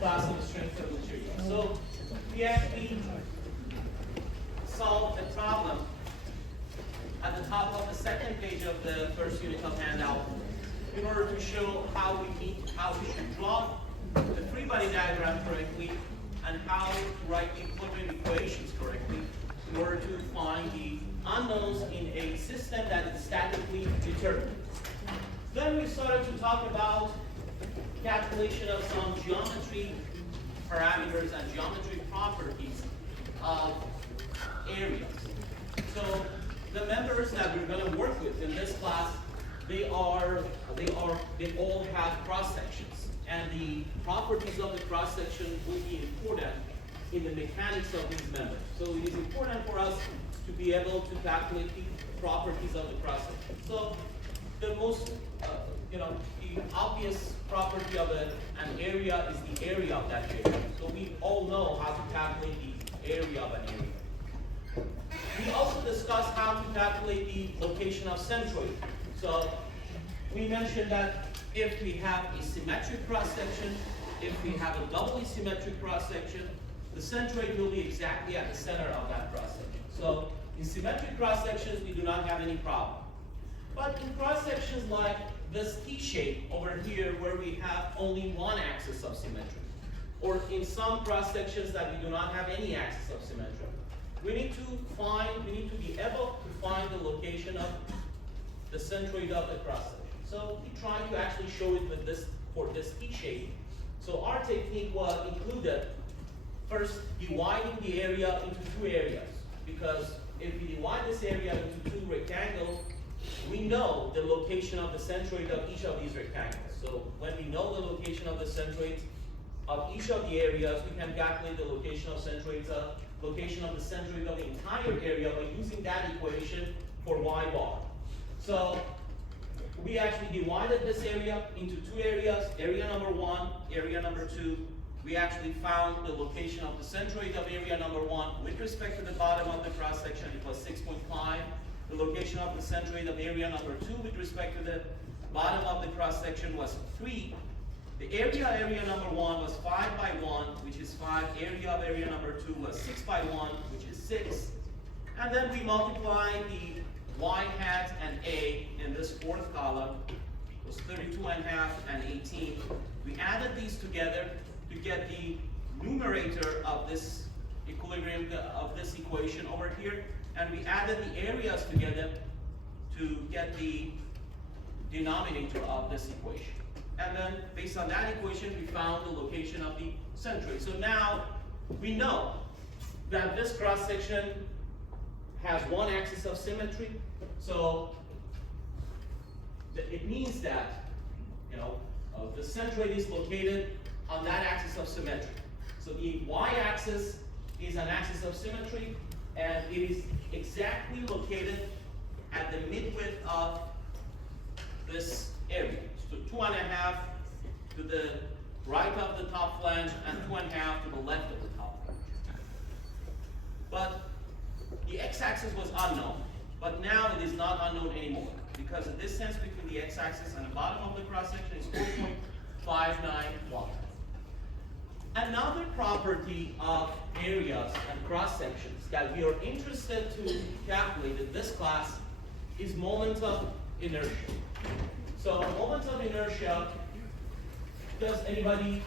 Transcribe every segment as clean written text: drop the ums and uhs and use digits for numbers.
class on strength of material. So we actually solved the problem at the top of the second page of the first unit of handout in order to show how we should draw the free body diagram correctly and how to write the equilibrium equations correctly in order to find the unknowns in a system that is statically determined. Then we started to talk about calculation of some geometry parameters and geometry properties of areas. So the members that we're going to work with in this class, they all have cross sections, and the properties of the cross section will be important in the mechanics of these members. So it is important for us to be able to calculate the properties of the cross section. So the most, the obvious property of an area is the area of that area. So we all know how to calculate the area of an area. We also discussed how to calculate the location of centroid. So we mentioned that if we have a symmetric cross-section, if we have a doubly symmetric cross-section, the centroid will be exactly at the center of that cross-section. So in symmetric cross-sections, we do not have any problem. But in cross-sections like this T-shape over here, where we have only one axis of symmetry, or in some cross-sections that we do not have any axis of symmetry, we need to be able to find the location of the centroid of the cross-section. So we try to actually show it with this, for this T-shape. So our technique included first dividing the area into two areas, because if we divide this area into two rectangles, we know the location of the centroid of each of these rectangles. So when we know the location of the centroids of each of the areas, we can calculate the location of the centroid of the entire area by using that equation for y bar. So we actually divided this area into two areas, area number 1, area number 2. We actually found the location of the centroid of area number 1 with respect to the bottom of the cross section. It was 6.5. The location of the centroid of area number 2 with respect to the bottom of the cross section was 3. The area number 1 was 5 by 1, which is 5. Area of area number 2 was 6 by 1, which is 6. And then we multiply the y hat and a in this fourth column, was 32.5 and 18. We added these together to get the numerator of this equilibrium, of this equation over here, and we added the areas together to get the denominator of this equation. And then, based on that equation, we found the location of the centroid. So now, we know that this cross-section has one axis of symmetry. So, it means that, the centroid is located on that axis of symmetry. So the y-axis is an axis of symmetry, and it is exactly located at the midwidth of this area. So 2.5 to the right of the top flange and 2.5 to the left of the top flange. But the x-axis was unknown, but now it is not unknown anymore, because the distance between the x-axis and the bottom of the cross-section is 4.591. Another property of areas and cross-sections that we are interested to calculate in this class is moment of inertia. So moment of inertia, does anybody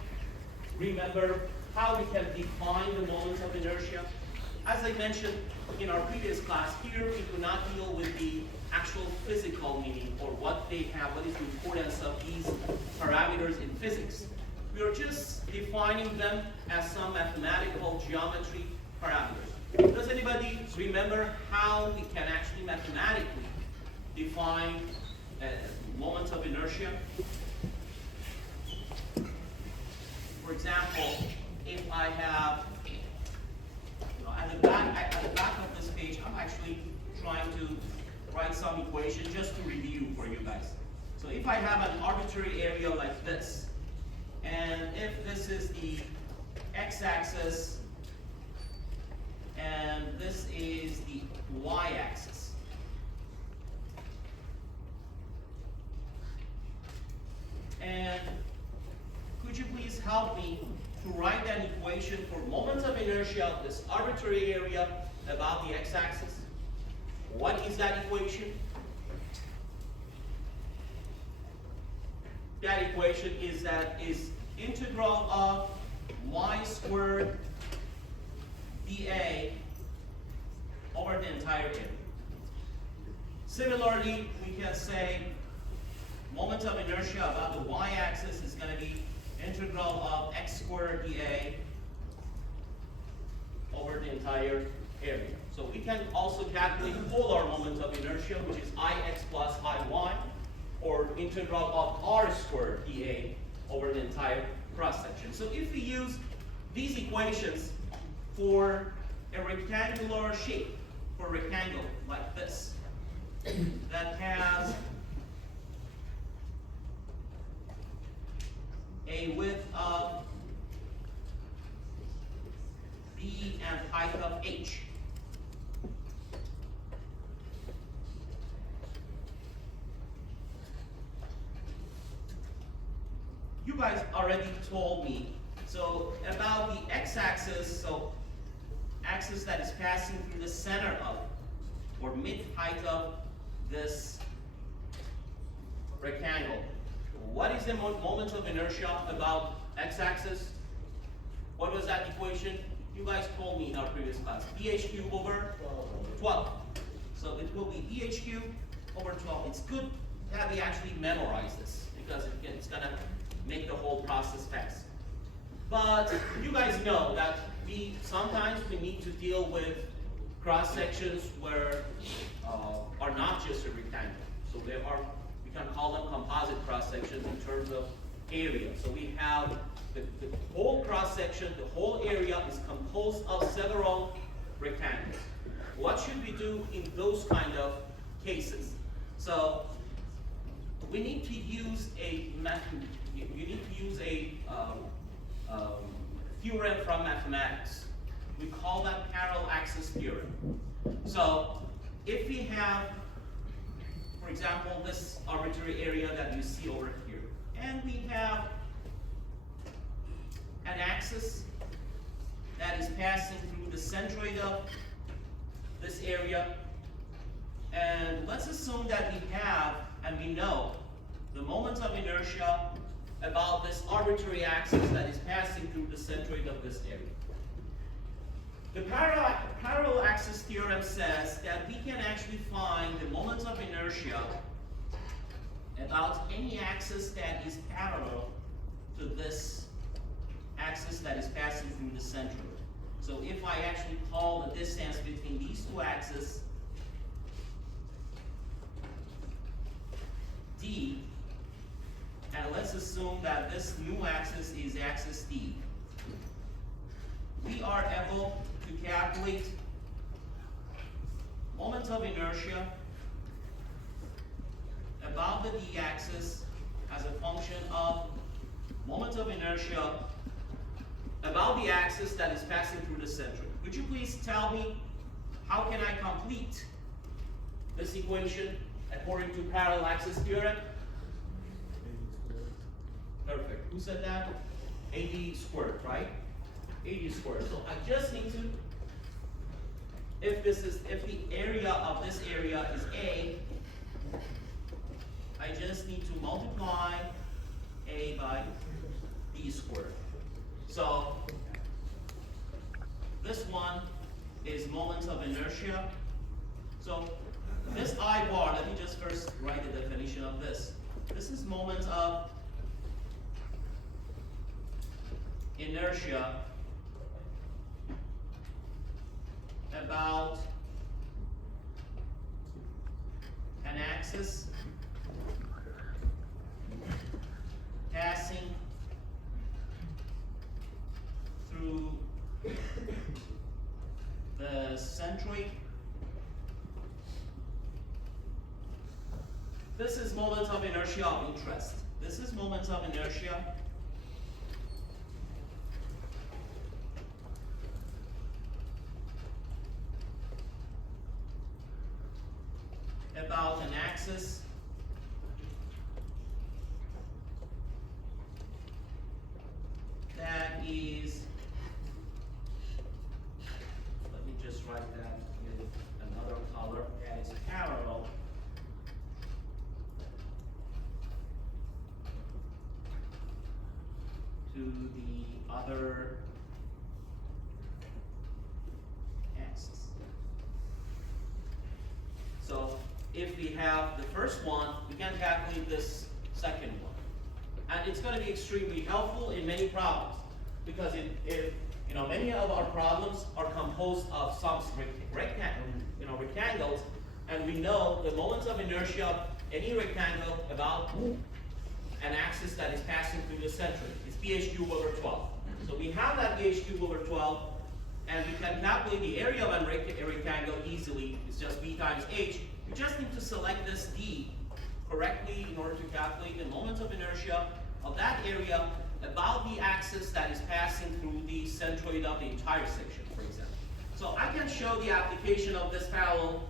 remember how we can define the moment of inertia? As I mentioned in our previous class, here we do not deal with the actual physical meaning or what they have, what is the importance of these parameters in physics. We are just defining them as some mathematical geometry parameters. Does anybody remember how we can actually mathematically define moments of inertia? For example, if I have, at the back of this page, I'm actually trying to write some equation just to review for you guys. So if I have an arbitrary area like this, and if this is the x-axis, and this is the y-axis. And could you please help me to write an equation for moment of inertia of this arbitrary area about the x-axis. What is that equation? That equation is integral of y squared dA over the entire area. Similarly, we can say moment of inertia about the y-axis is going to be integral of x squared dA over the entire area. So we can also calculate polar moment of inertia, which is ix plus iy, or integral of r squared dA over the entire cross-section. So if we use these equations for a rectangular shape, for a rectangle like this, that has a width of b and height of h. You guys already told me, so about the x-axis, so axis that is passing through the center of, or mid-height of this rectangle. What is the moment of inertia about x-axis? What was that equation? You guys told me in our previous class. EH cubed over 12. So it will be EH cubed over 12. It's good that we actually memorize this because it's going to make the whole process fast. But you guys know that sometimes we need to deal with cross sections where are not just a rectangle. So we can call them composite cross sections in terms of area. So we have the whole cross section, the whole area is composed of several rectangles. What should we do in those kind of cases? So we need to use a theorem from mathematics. We call that parallel axis theorem. So if we have, for example, this arbitrary area that you see over here, and we have an axis that is passing through the centroid of this area, and let's assume that we have and we know the moment of inertia about this arbitrary axis that is passing through the centroid of this area. The parallel axis theorem says that we can actually find the moment of inertia about any axis that is parallel to this axis that is passing through the centroid. So if I actually call the distance between these two axes d, and let's assume that this new axis is axis d, we are able to calculate moment of inertia about the d-axis as a function of moment of inertia about the axis that is passing through the centroid. Could you please tell me how can I complete this equation according to parallel axis theorem? Perfect. Who said that? AD squared, right? AD squared. So I just need to, if the area of this area is A, I just need to multiply A by B squared. So this one is moment of inertia. So this I bar, let me just first write the definition of this. This is moment of inertia about an axis passing through the centroid. This is moment of inertia of interest. This is moment of inertia about an axis that is to the other axis. So if we have the first one, we can calculate this second one. And it's going to be extremely helpful in many problems, because many of our problems are composed of some rectangles, and we know the moments of inertia of any rectangle about an axis that is passing through the center. It's bh cubed over 12. So we have that bh cubed over 12, and we can calculate the area of a rectangle easily. It's just b times h. We just need to select this d correctly in order to calculate the moments of inertia of that area about the axis that is passing through the centroid of the entire section, for example. So I can show the application of this parallel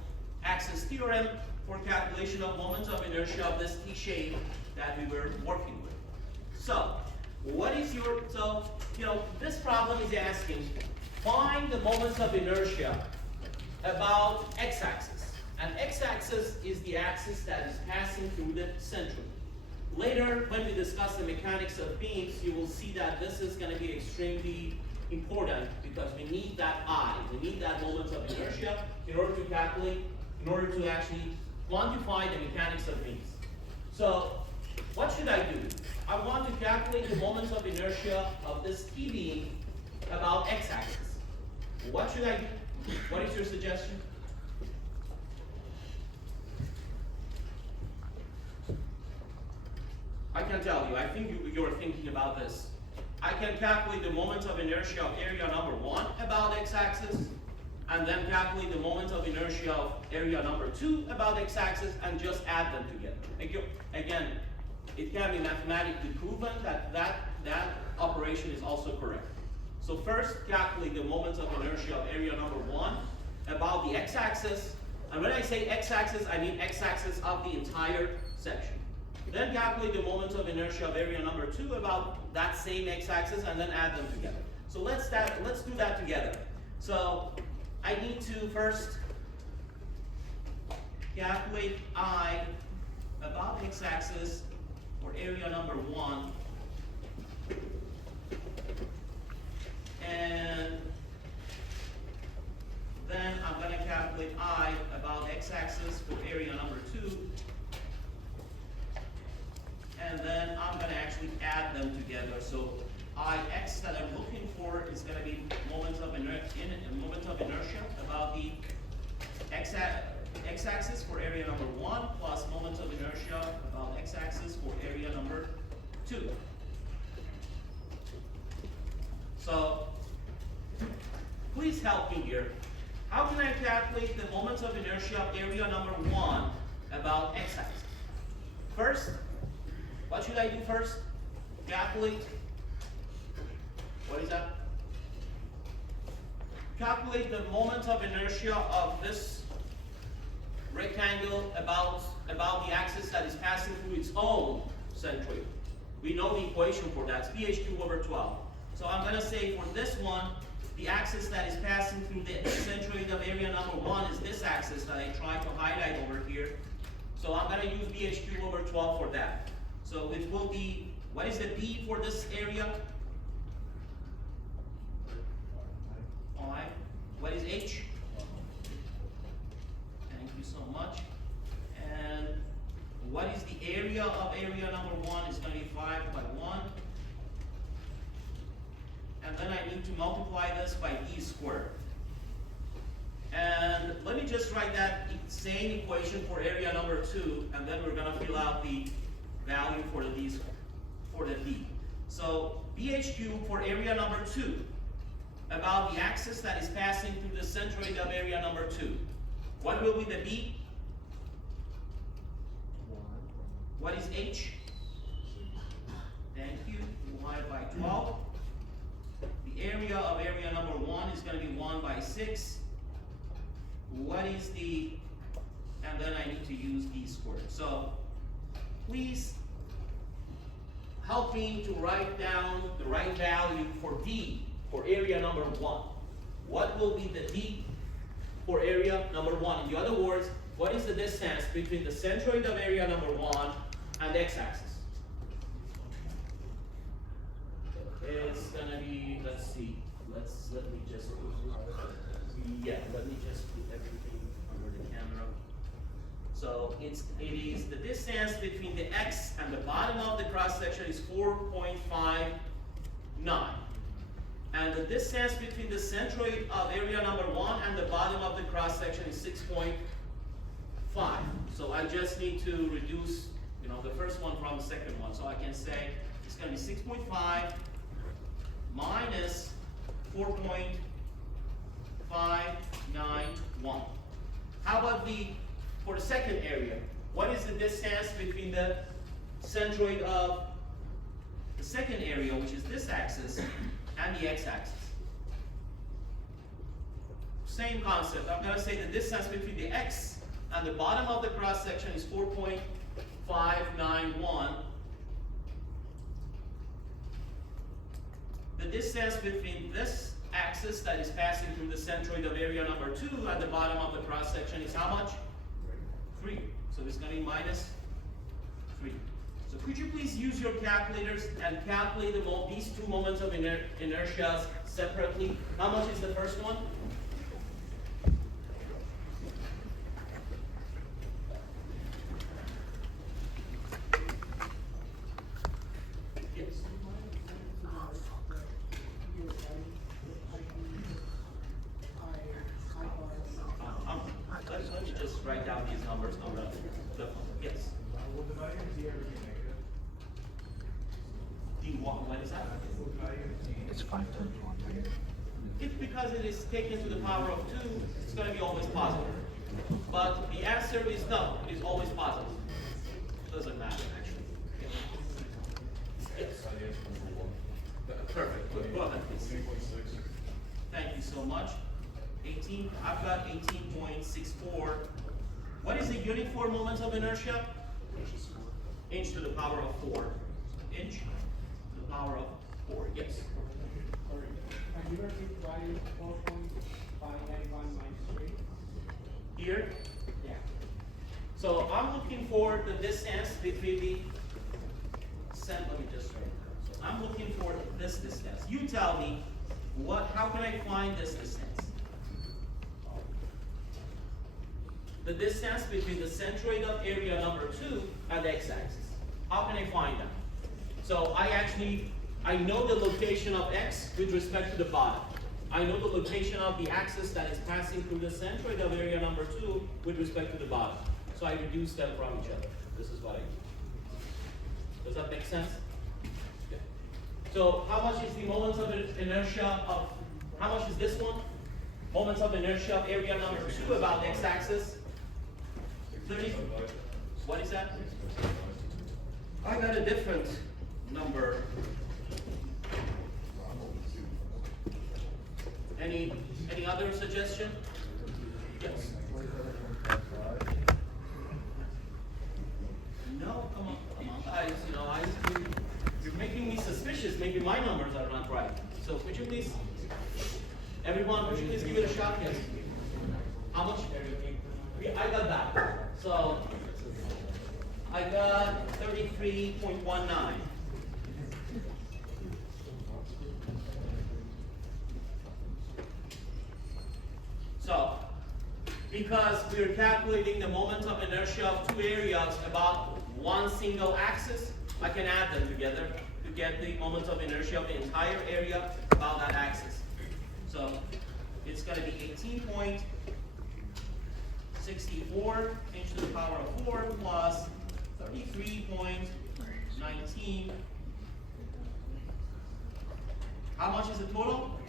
axis theorem for calculation of moments of inertia of this T shape that we were working with. So, this problem is asking, find the moments of inertia about x-axis. And x-axis is the axis that is passing through the centroid. Later, when we discuss the mechanics of beams, you will see that this is going to be extremely important, because we need that I, we need that moment of inertia in order to calculate, in order to actually quantify the mechanics of beams. So, what should I do? I want to calculate the moments of inertia of this T beam about x-axis. What should I do? What is your suggestion? I can tell you, I think you're thinking about this. I can calculate the moment of inertia of area number 1 about x-axis, and then calculate the moment of inertia of area number 2 about x-axis, and just add them together. Again, it can be mathematically proven that operation is also correct. So first, calculate the moment of inertia of area number 1 about the x-axis, and when I say x-axis, I mean x-axis of the entire section. Then calculate the moment of inertia of area number 2 about that same x-axis, and then add them together. So let's do that together. So I need to first calculate I about x-axis for area number 1, and then I'm going to calculate I about x-axis for area number 2. And then I'm going to actually add them together. So Ix that I'm looking for is going to be moment of inertia about the x-axis for area number 1 plus moment of inertia about x-axis for area number 2. So please help me here. How can I calculate the moment of inertia of area number 1 about x-axis? First, what should I do first? Calculate. What is that? Calculate the moment of inertia of this rectangle about the axis that is passing through its own centroid. We know the equation for that. It's bh cubed over 12. So I'm going to say for this one, the axis that is passing through the centroid of area number 1 is this axis that I tried to highlight over here. So I'm going to use bh cubed over 12 for that. So it will be, what is the B for this area? 5. What is H? Thank you so much. And what is the area of area number 1? It's going to be 5 by 1. And then I need to multiply this by D squared. And let me just write that same equation for area number 2, and then we're going to fill out the value for the D. So BH cubed for area number 2 about the axis that is passing through the centroid of area number 2. What will be the B? What is H? Thank you. Divided by 12. The area of area number 1 is going to be 1 by 6. What is the, and then I need to use D squared. So please help me to write down the right value for D for area number 1. What will be the D for area number 1? In other words, what is the distance between the centroid of area number 1 and the x-axis? let's see, let me just, let me just put everything under the camera. So it is the distance between the X and the bottom of the cross section is 4.59. And the distance between the centroid of area number 1 and the bottom of the cross section is 6.5. So I just need to reduce, the first one from the second one. So I can say it's going to be 6.5 minus 4.591. How about for the second area? What is the distance between the centroid of the second area, which is this axis, and the x-axis? Same concept. I'm going to say the distance between the x and the bottom of the cross section is 4.591. The distance between this axis that is passing through the centroid of area number 2 at the bottom of the cross section is how much? 3. So it's going to be minus 3. So could you please use your calculators and calculate these two moments of inertia separately? How much is the first one? Let me just write down these numbers on the yes. Will the value of t ever be negative? What is that? It's 5 times 1. If because it is taken to the power of 2, it's going to be always positive. But the answer is no, it is always positive. Doesn't matter actually. Yes. Perfect. Go ahead, please. Thank you so much. 18, I've got 18.64. What is the unit for moments of inertia? Inch to the power of 4. Inch to the power of 4, yes. And you repeat the value 4.591 minus 3? Here? Yeah. So I'm looking for the distance between let me just write it down. So I'm looking for this distance. You tell me, how can I find this distance? The distance between the centroid of area number 2 and the x-axis. How can I find that? So I know the location of x with respect to the bottom. I know the location of the axis that is passing through the centroid of area number 2 with respect to the bottom. So I reduce them from each other. This is what I do. Does that make sense? Okay. So how much is the moments of inertia how much is this one? Moments of inertia of area number 2 about the x-axis? 30. What is that? I got a different number. Any other suggestion? Yes. No, come on, guys. You're making me suspicious. Maybe my numbers are not right. So could you please, everyone, could you please give it a shot? Yes. How much? I got that. So I got 33.19. So, because we're calculating the moment of inertia of two areas about one single axis, I can add them together to get the moment of inertia of the entire area about that axis. So it's going to be 18.64 inch to the power of 4 plus 33.19. How much is the total?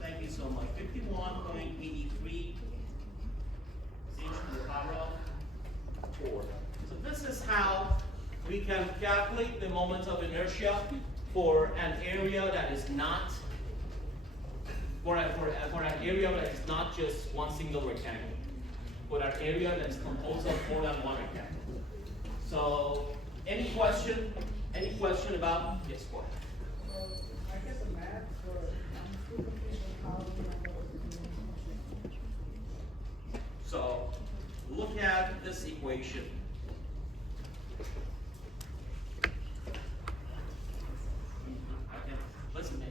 Thank you so much. 51.83 inch to the power of 4. So this is how we can calculate the moment of inertia for an area that is not for an area that is not just one single rectangle, for an area that is composed of more than one rectangle. So, any question? Any question about? Yes, go ahead. I guess the math for how So, look at this equation. Listen,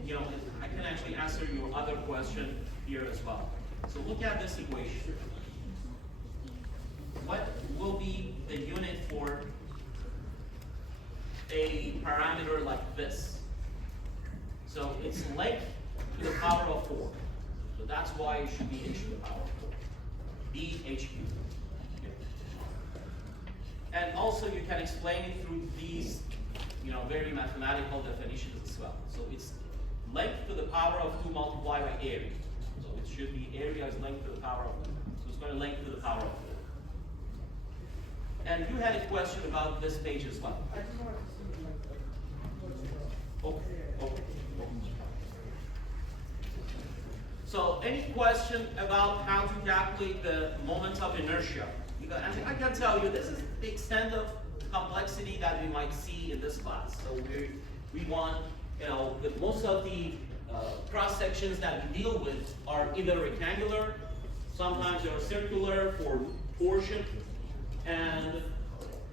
answer your other question here as well. So look at this equation. What will be the unit for a parameter like this? So it's length to the power of 4. So that's why it should be h to the power of 4. BHQ. And also you can explain it through these, very mathematical definitions as well. So it's length to the power of 2 multiplied by area. So it should be area is length to the power of 2. So it's going to length to the power of 4. And you had a question about this page as well. I just wanted to see like Okay. So any question about how to calculate the moment of inertia? Because I can tell you this is the extent of complexity that we might see in this class. So we want, that most of the cross sections that we deal with are either rectangular, sometimes they're circular for portion, and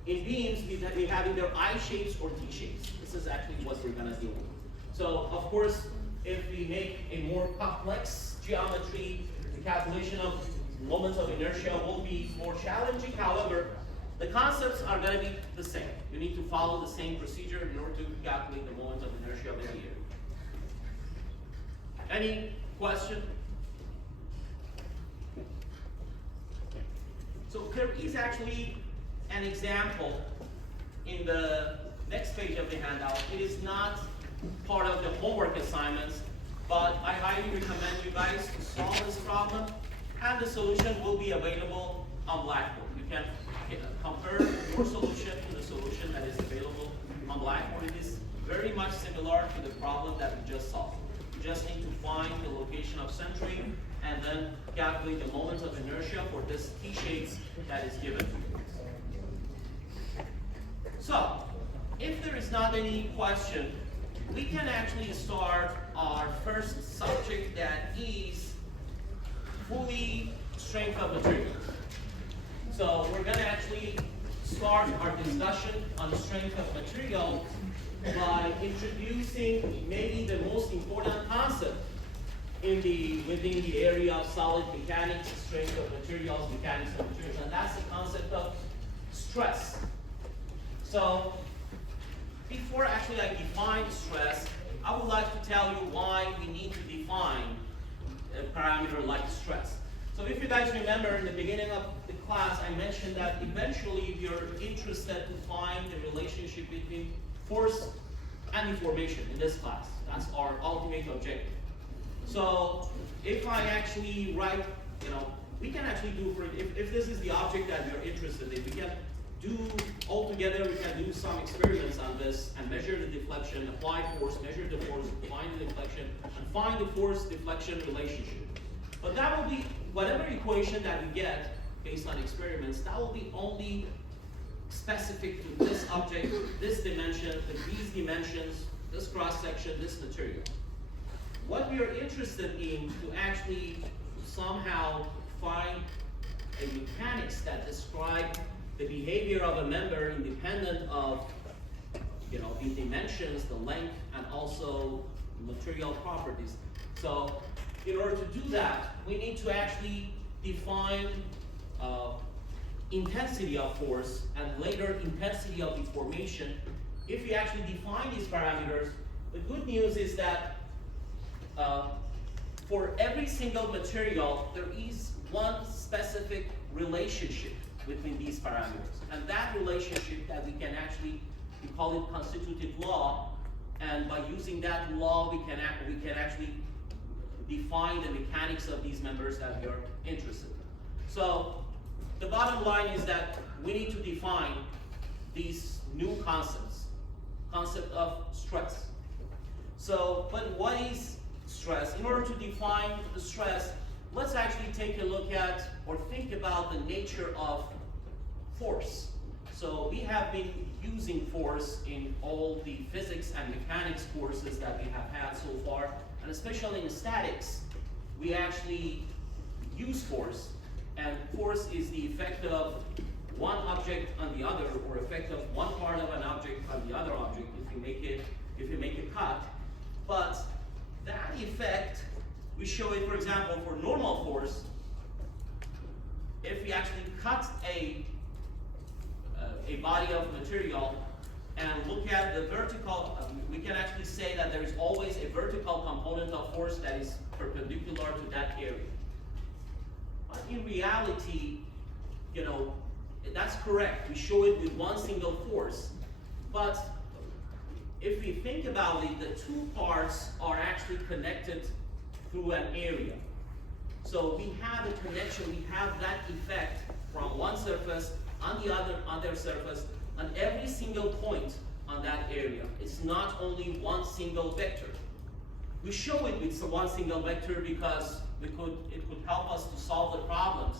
in beams we have either I shapes or T shapes. This is actually what we're going to deal with. So of course, if we make a more complex geometry, the calculation of moments of inertia will be more challenging. However, the concepts are going to be the same. You need to follow the same procedure in order to calculate the moment of inertia of any area. Any question? So there is actually an example in the next page of the handout. It is not part of the homework assignments, but I highly recommend you guys to solve this problem, and the solution will be available on Blackboard. You can compare your solution to the solution that is available on Blackboard. It is very much similar to the problem that we just solved. You just need to find the location of centering and then calculate the moment of inertia for this T-shape that is given to you. So, if there is not any question, we can actually start our first subject, that is fully strength of materials. So we're going to actually start our discussion on strength of material by introducing maybe the most important concept within the area of solid mechanics, strength of materials, mechanics of materials, and that's the concept of stress. So before actually I define stress, I would like to tell you why we need to define a parameter like stress. So if you guys remember in the beginning of the class, I mentioned that eventually you're interested to find the relationship between force and deformation in this class. That's our ultimate objective. So if I actually write, we can actually do, if this is the object that we're interested in, we can do altogether, we can do some experiments on this and measure the deflection, apply force, measure the force, find the deflection, and find the force-deflection relationship. But that will be, whatever equation that we get based on experiments, that will be only specific to this object, this dimension, these dimensions, this cross-section, this material. What we are interested in to actually somehow find a mechanics that describe the behavior of a member independent of the dimensions, the length, and also material properties. So in order to do that, we need to actually define intensity of force and later intensity of deformation. If we actually define these parameters, the good news is that for every single material, there is one specific relationship between these parameters. And that relationship that we call it constitutive law, and by using that law, we can actually define the mechanics of these members that we are interested in. So the bottom line is that we need to define these new concepts, concept of stress. So, but what is stress? In order to define the stress, let's actually take a look at or think about the nature of force. So we have been using force in all the physics and mechanics courses that we have had so far, and especially in statics, we actually use force, and force is the effect of one object on the other, or effect of one part of an object on the other object if you make a cut. But that effect we show it, for example, for normal force. If we actually cut a body of material and look at the vertical, we can actually say that there is always a vertical component of force that is perpendicular to that area. But in reality, you know, that's correct. We show it with one single force. But if we think about it, the two parts are actually connected through an area. So we have a connection, we have that effect from one surface on the other surface on every single point on that area. It's not only one single vector. We show it with one single vector because it could help us to solve the problems.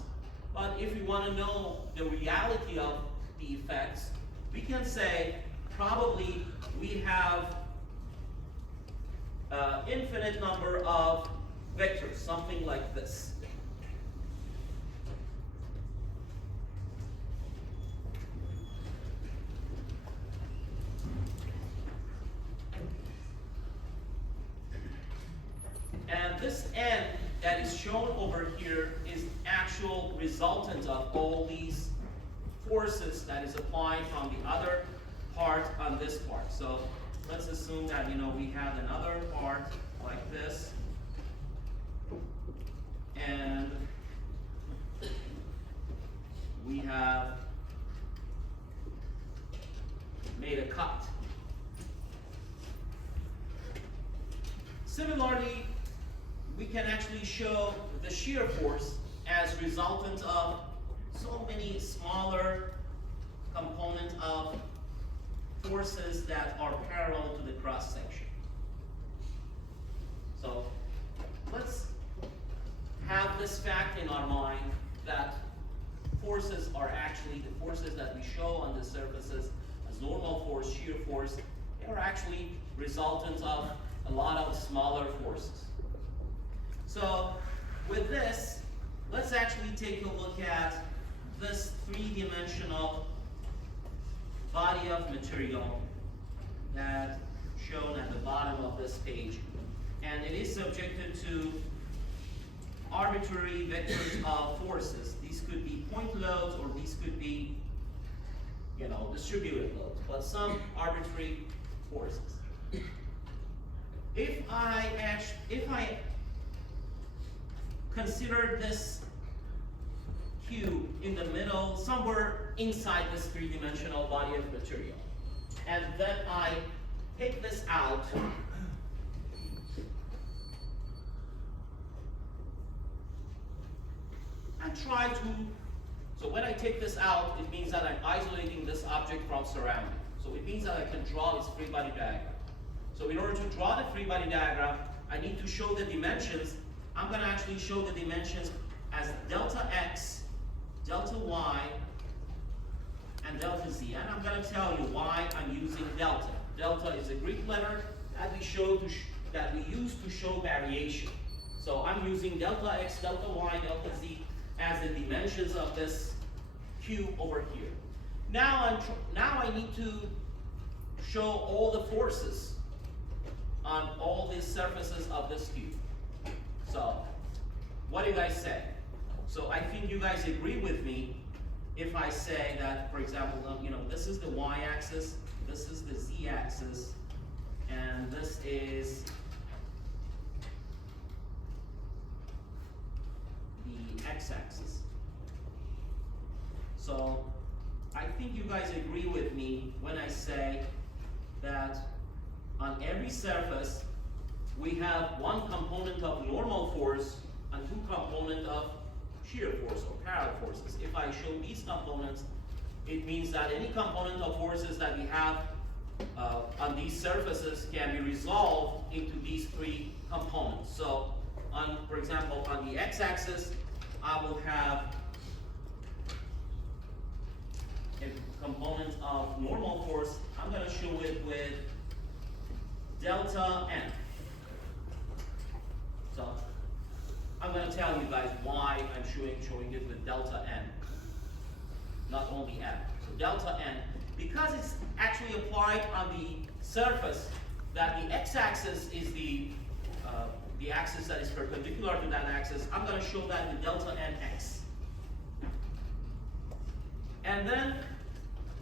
But if we want to know the reality of the effects, we can say probably we have infinite number of vectors, something like this. And this n that is shown over here is actual resultant of all these forces that is applied from the other part on this part. So let's assume that, you know, we have another part like this, and we have made a cut. Similarly, we can actually show the shear force as resultant of so many smaller component of forces that are parallel to the cross section. So let's have this fact in our mind that forces are actually the forces that we show on the surfaces as normal force, shear force. They are actually resultant of a lot of smaller forces. So with this, let's actually take a look at this three-dimensional body of material that's shown at the bottom of this page. And it is subjected to arbitrary vectors of forces. These could be point loads, or these could be, you know, distributed loads, but some arbitrary forces. If I consider this cube in the middle, somewhere inside this three-dimensional body of material, and then I take this out, and try to, so when I take this out, it means that I'm isolating this object from surrounding. So it means that I can draw this free body diagram. So in order to draw the free body diagram, I need to show the dimensions. I'm going to actually show the dimensions as delta x, delta y, and delta z. And I'm going to tell you why I'm using delta. Delta is a Greek letter that we use to show variation. So I'm using delta x, delta y, delta z as the dimensions of this cube over here. Now I need to show all the forces on all the surfaces of this cube. So, what do you guys say? So I think you guys agree with me if I say that, for example, you know, this is the y-axis, this is the z-axis, and this is the x-axis. So I think you guys agree with me when I say that on every surface we have one component of normal force and two components of shear force or parallel forces. If I show these components, it means that any component of forces that we have on these surfaces can be resolved into these three components. So, for example, on the x-axis, I will have a component of normal force. I'm going to show it with delta n. So I'm going to tell you guys why I'm showing it with delta n, not only n. So delta n, because it's actually applied on the surface that the x-axis is the the axis that is perpendicular to that axis, I'm going to show that with delta nx. And then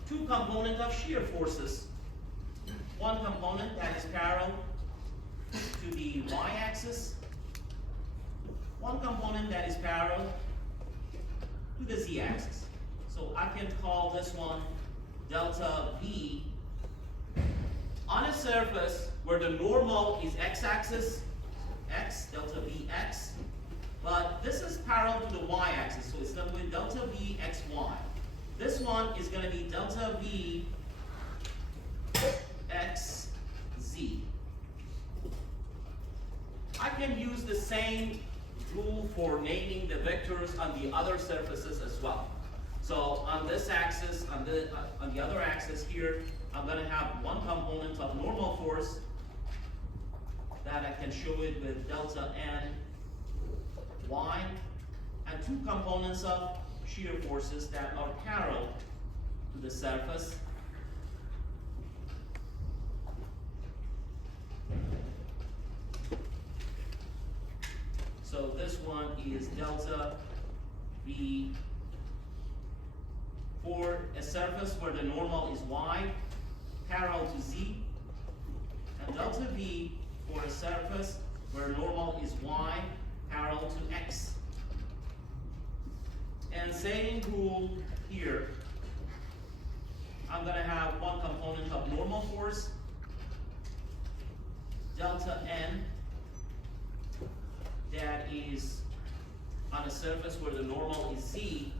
two components of shear forces. One component that is parallel to the y-axis, one component that is parallel to the z-axis. So I can call this one delta V on a surface where the normal is x-axis, x, delta Vx, but this is parallel to the y-axis, so it's going to be delta Vxy. This one is going to be delta Vxz. I can use the same rule for naming the vectors on the other surfaces as well. So on this axis, on the other axis here, I'm going to have one component of normal force that I can show it with delta n y, and two components of shear forces that are parallel to the surface. So this one is delta V for a surface where the normal is y, parallel to z, and delta V for a surface where normal is y, parallel to x. And same rule here. I'm going to have one component of normal force, delta n, that is on a surface where the normal is z,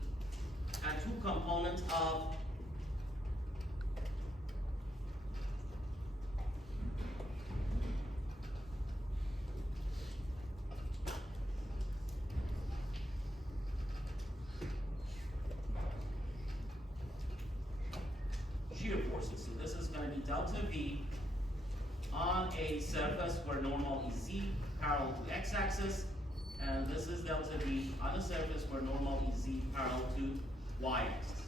and two components of shear forces. So this is going to be delta V on a surface where normal is z, parallel to x-axis, and this is delta V on a surface where normal is z, parallel to y-axis.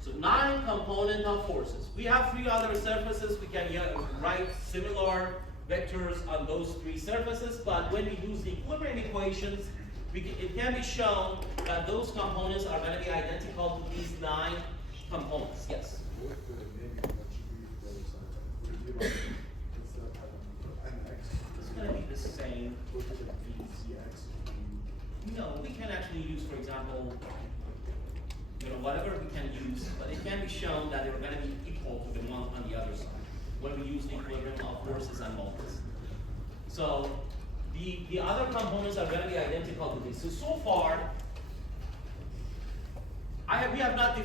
So 9 component of forces. We have 3 other surfaces. We can write similar vectors on those 3 surfaces, but when we use the equilibrium equations, it can be shown that those components are going to be identical to these 9 components. Yes? What the naming that should be for the other side? Would it be like, instead of having an x, It's going to be the same. look at the VCX? No, we can actually use, for example, whatever we can use, but it can be shown that they're going to be equal to the one on the other side when we use the equilibrium of forces and moments. So the other components are going to be identical to this. So far, we have not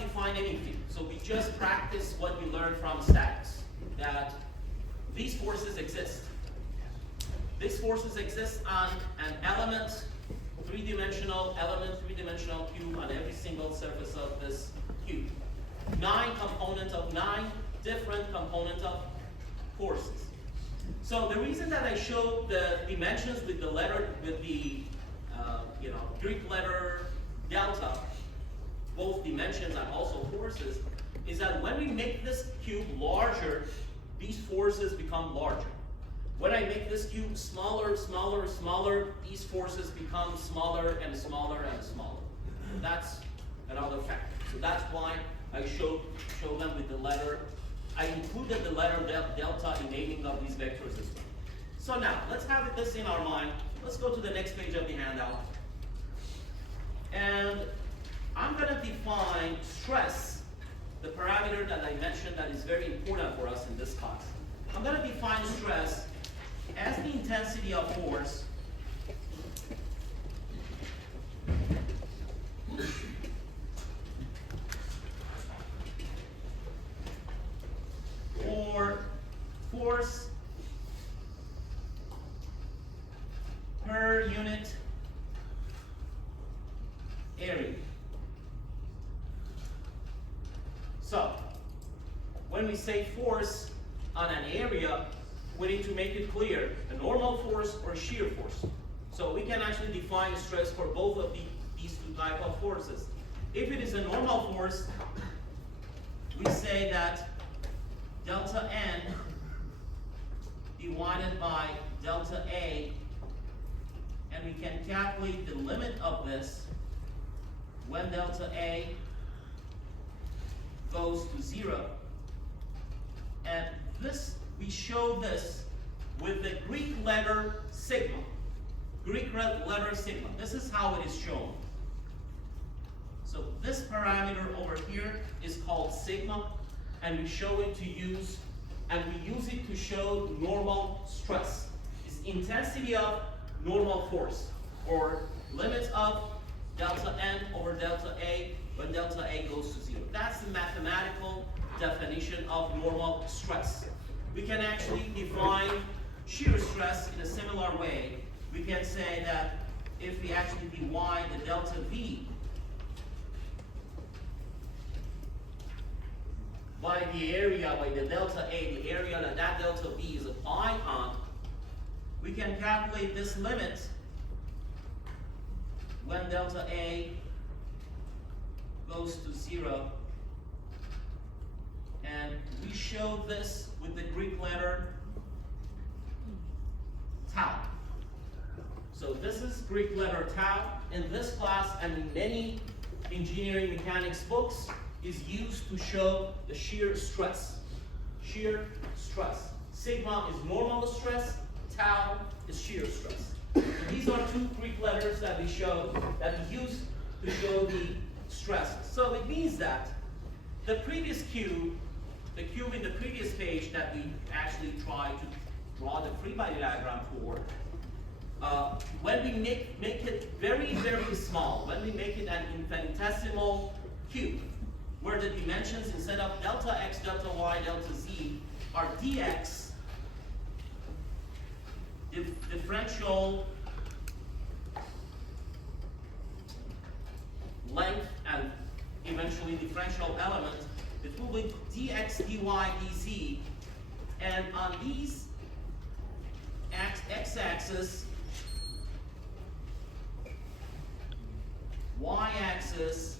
defined anything. So we just practice what we learned from statics, that these forces exist. These forces exist on an element, three-dimensional cube on every single surface of this cube. 9 components of 9 different components of forces. So the reason that I showed the dimensions with the letter, with the Greek letter delta, both dimensions and also forces, is that when we make this cube larger, these forces become larger. When I make this cube smaller, these forces become smaller and smaller and smaller. That's another factor. So that's why I show them with the letter. I included the letter delta in naming of these vectors as well. So now, let's have this in our mind. Let's go to the next page of the handout. And I'm going to define stress, the parameter that I mentioned that is very important for us in this class. I'm going to define stress as the intensity of force or force per unit area. So, when we say force on an area, we need to make it clear, a normal force or shear force. So we can actually define stress for both of these 2 types of forces. If it is a normal force, we say that delta n divided by delta A, and we can calculate the limit of this when delta A goes to 0. And this, we show this with the Greek letter sigma. Greek letter sigma. This is how it is shown. So this parameter over here is called sigma, and we show it to use, and we use it to show normal stress. It's intensity of normal force, or limits of delta n over delta A when delta A goes to 0. That's the mathematical definition of normal stress. We can actually define shear stress in a similar way. We can say that if we actually divide the delta V by the area, by the delta A, the area that that delta V is applied on, we can calculate this limit when delta A goes to 0. And we show this with the Greek letter tau. So this is Greek letter tau. In this class and in many engineering mechanics books is used to show the shear stress. Shear stress. Sigma is normal stress, tau is shear stress. And these are two Greek letters that we show, that we use to show the stresses. So it means that the previous cube, the cube in the previous page that we actually tried to draw the free body diagram for, when we make it very, very small, when we make it an infinitesimal cube, where the dimensions instead of delta x, delta y, delta z are dx, differential length and eventually differential element, it will be dx, dy, dz, and on these x-axis, y-axis,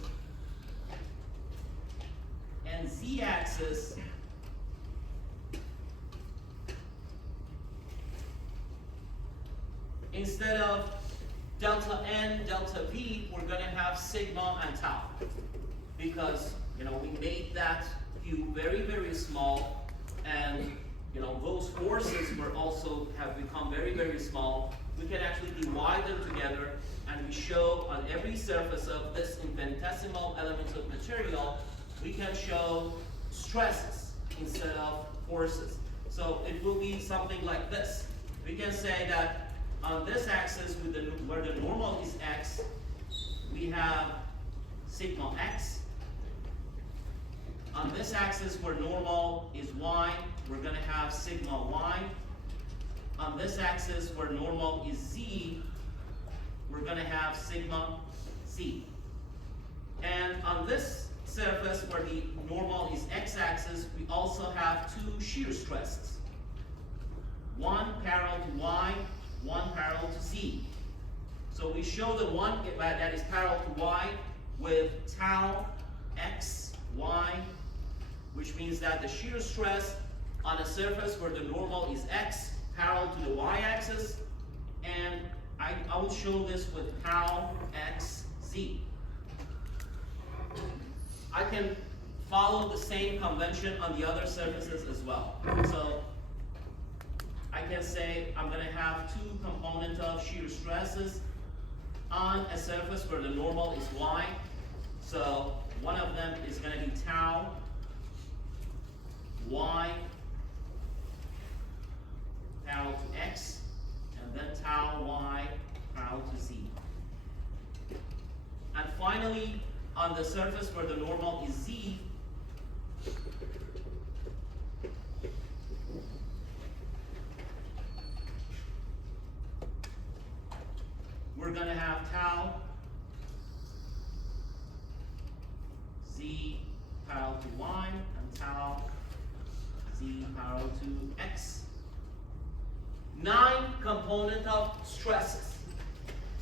and z-axis, instead of delta n, delta v, we're going to have sigma and tau. Because, we made that cube very, very small, and, those forces have become very, very small. We can actually divide them together, and we show on every surface of this infinitesimal element of material, we can show stresses instead of forces. So it will be something like this. We can say that on this axis, where the normal is x, we have sigma x. On this axis, where normal is y, we're going to have sigma y. On this axis, where normal is z, we're going to have sigma z. And on this surface, where the normal is x-axis, we also have two shear stresses. One parallel to y, one parallel to z. So we show the one that is parallel to y with tau x, y, which means that the shear stress on a surface where the normal is x, parallel to the y-axis, and I will show this with tau x, z. I can follow the same convention on the other surfaces as well. So I can say I'm going to have two components of shear stresses on a surface where the normal is y. So one of them is going to be tau y parallel to x, and then tau y parallel to z. And finally, on the surface where the normal is z, we're going to have tau z parallel to y and tau z parallel to x. 9 component of stresses.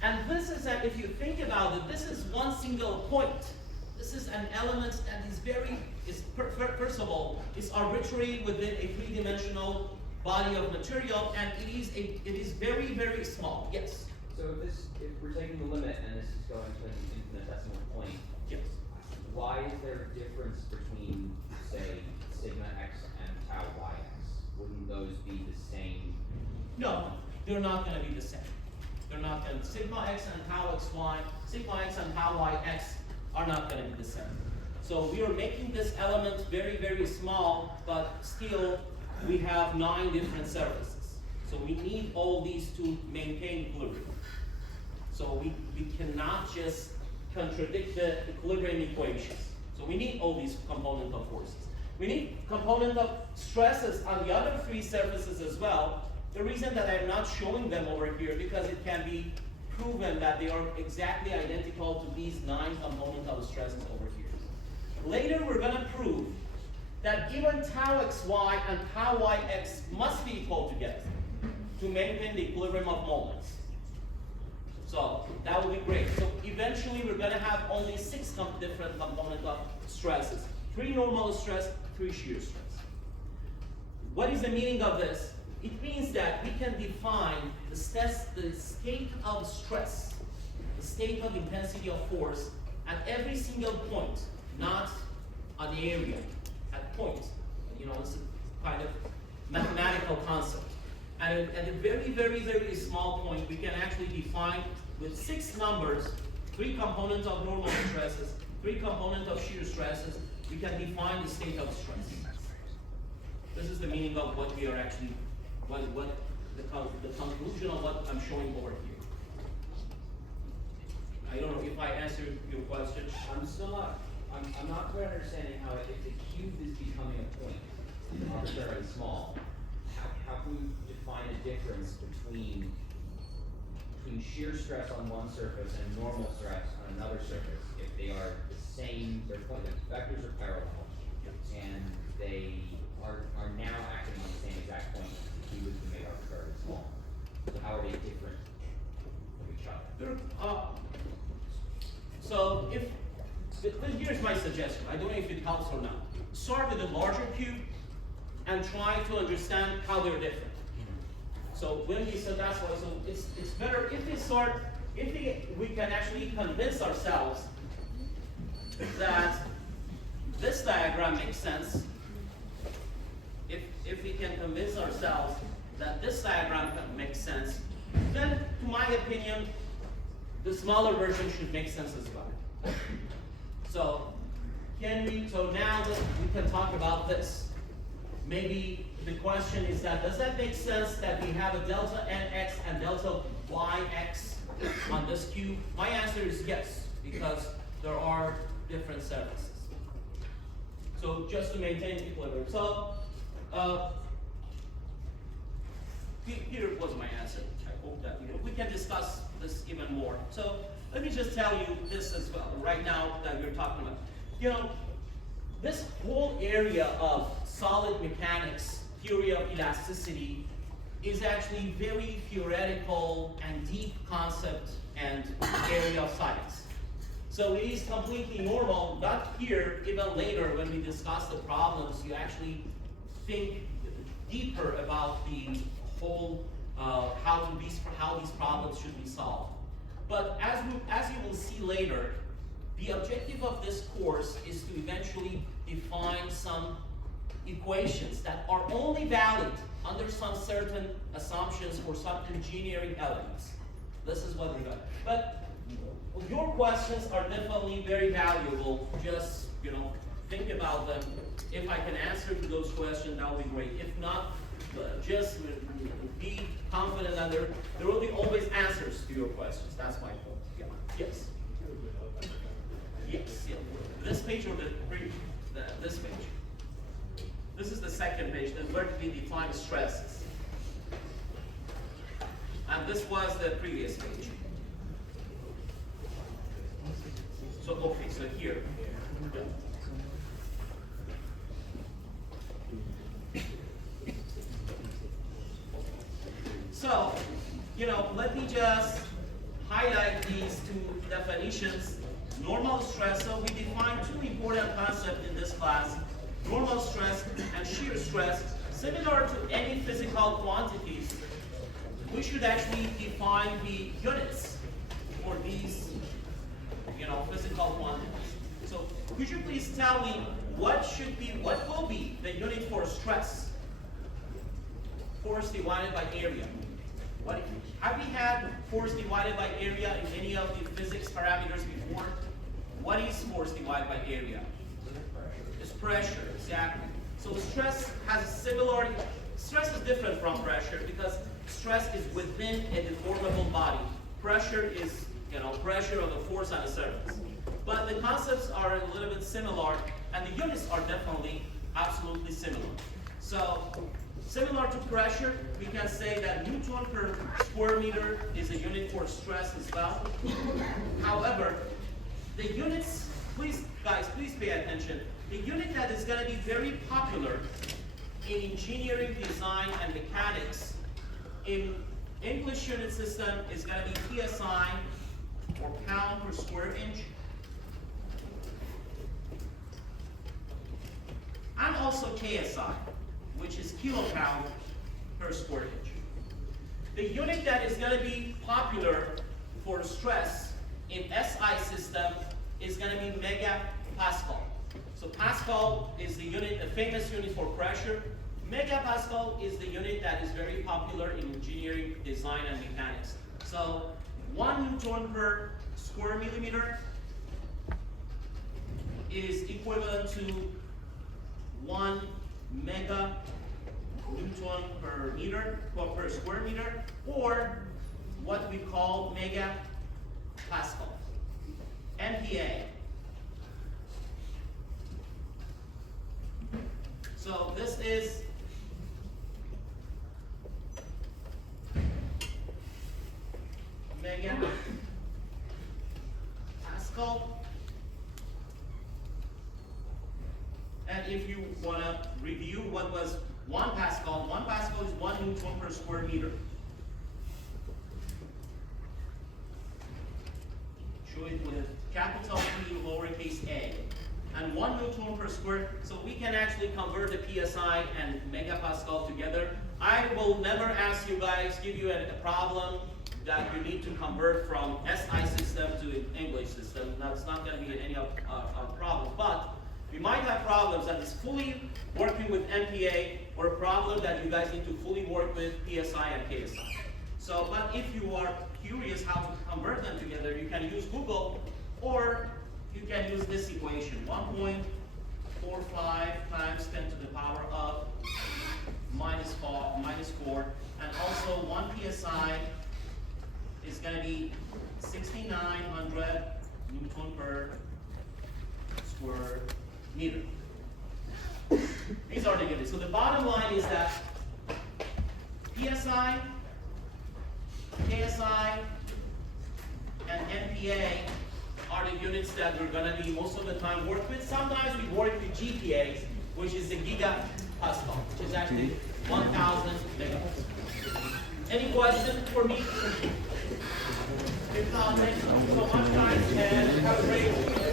And this is that, if you think about it, this is one single point. This is an element that is first of all, is arbitrary within a three-dimensional body of material, and it is very, very small. Yes. So if we're taking the limit and this is going to an infinitesimal point, Yes. why is there a difference between, say, sigma x and tau yx? Wouldn't those be the same? No, they're not going to be the same. They're not going to. Sigma x and tau xy, sigma x and tau yx are not going to be the same. So we are making this element very, very small, but still we have 9 different surfaces. So we need all these to maintain equilibrium. So we cannot just contradict the equilibrium equations. So we need all these component of forces. We need component of stresses on the other 3 surfaces as well. The reason that I'm not showing them over here, because it can be proven that they are exactly identical to these 9 component of stresses over here. Later we're going to prove that given tau xy and tau yx must be equal together to maintain the equilibrium of moments. So that would be great. So eventually we're going to have only 6 different components of stresses. 3 normal stress, 3 shear stress. What is the meaning of this? It means that we can define the state of stress, the state of intensity of force at every single point, not on the area, at point. You know, it's a kind of mathematical concept. And at a very, very, very small point, we can actually define with 6 numbers, 3 components of normal stresses, 3 components of shear stresses, we can define the state of stress. This is the meaning of what we are actually, the conclusion of what I'm showing over here. I don't know if I answered your question. I'm not quite understanding how if the cube is becoming a point, arbitrarily small, how can we define a difference between shear stress on one surface and normal stress on another surface if they are the same, their vectors are parallel, and they are now acting on the same exact point if the cube has been made arbitrarily small. So how are they different from each other? So here's my suggestion. I don't know if it helps or not. Start with a larger cube and try to understand how they're different. So when we said that's why, so it's better if we can actually convince ourselves that this diagram makes sense. If we can convince ourselves that this diagram makes sense, then to my opinion, the smaller version should make sense as well. So now that we can talk about this. Maybe the question is that, does that make sense that we have a delta nx and delta yx on this cube? My answer is yes, because there are different surfaces. So just to maintain equilibrium. So here was my answer. I hope that we can discuss this even more. So let me just tell you this as well, right now that we're talking about. This whole area of solid mechanics, theory of elasticity, is actually very theoretical and deep concept and area of science. So it is completely normal, not here, even later when we discuss the problems, you actually think deeper about the whole, how these problems should be solved. But as you will see later, the objective of this course is to eventually define some equations that are only valid under some certain assumptions for some engineering elements. This is what we're doing. But your questions are definitely very valuable. Just, think about them. If I can answer to those questions, that would be great. If not, just be confident that there will be always answers to your questions. That's my point. Yeah. Yes. Yes. Yeah. This page or this page? This is the second page, where we define stresses. And this was the previous page. So, okay, so here. So, let me just highlight these 2 definitions. Normal stress, so we define 2 important concepts in this class, normal stress and shear stress. similar to any physical quantities, we should actually define the units for these, physical quantities. So could you please tell me what will be the unit for stress? Force divided by area. Have we had force divided by area in any of the physics parameters before? What is force divided by area? It's pressure, exactly. So stress has a similar, stress is different from pressure because stress is within a deformable body. Pressure is, pressure of the force on the surface. But the concepts are a little bit similar, and the units are definitely absolutely similar. So, similar to pressure, we can say that Newton per square meter is a unit for stress as well. However, the units, please pay attention. The unit that is going to be very popular in engineering, design, and mechanics in English unit system is going to be PSI, or pound per square inch. And also KSI, which is kilopound per square inch. The unit that is going to be popular for stress in SI system is going to be megapascal. So Pascal is the unit, the famous unit for pressure. Megapascal is the unit that is very popular in engineering, design, and mechanics. So 1 Newton per square millimeter is equivalent to 1 mega Newton per meter, or per square meter, or what we call megapascal. MPa. So this is megapascal. And if you want to review what was 1 Pascal is 1 Newton per square meter. Show it with capital P, lowercase a. And 1 Newton per square, so we can actually convert the PSI and megapascal together. I will never ask you guys, give you a problem that you need to convert from SI system to an English system. That's not going to be any of our problems. But we might have problems that is fully working with MPa, or a problem that you guys need to fully work with PSI and KSI. So, but if you are curious how to convert them together, you can use Google, or you can use this equation, 1.45 times 10 to the power of minus 4, and also 1 PSI is going to be 6,900 Newton per square meter. These are the units. So the bottom line is that PSI, KSI, and MPa are the units that we're going to be most of the time work with. Sometimes we work with GPa, which is the gigapascal, which is actually 1,000 megapascal. Any questions for me? If not, thank you so much, guys, and have a great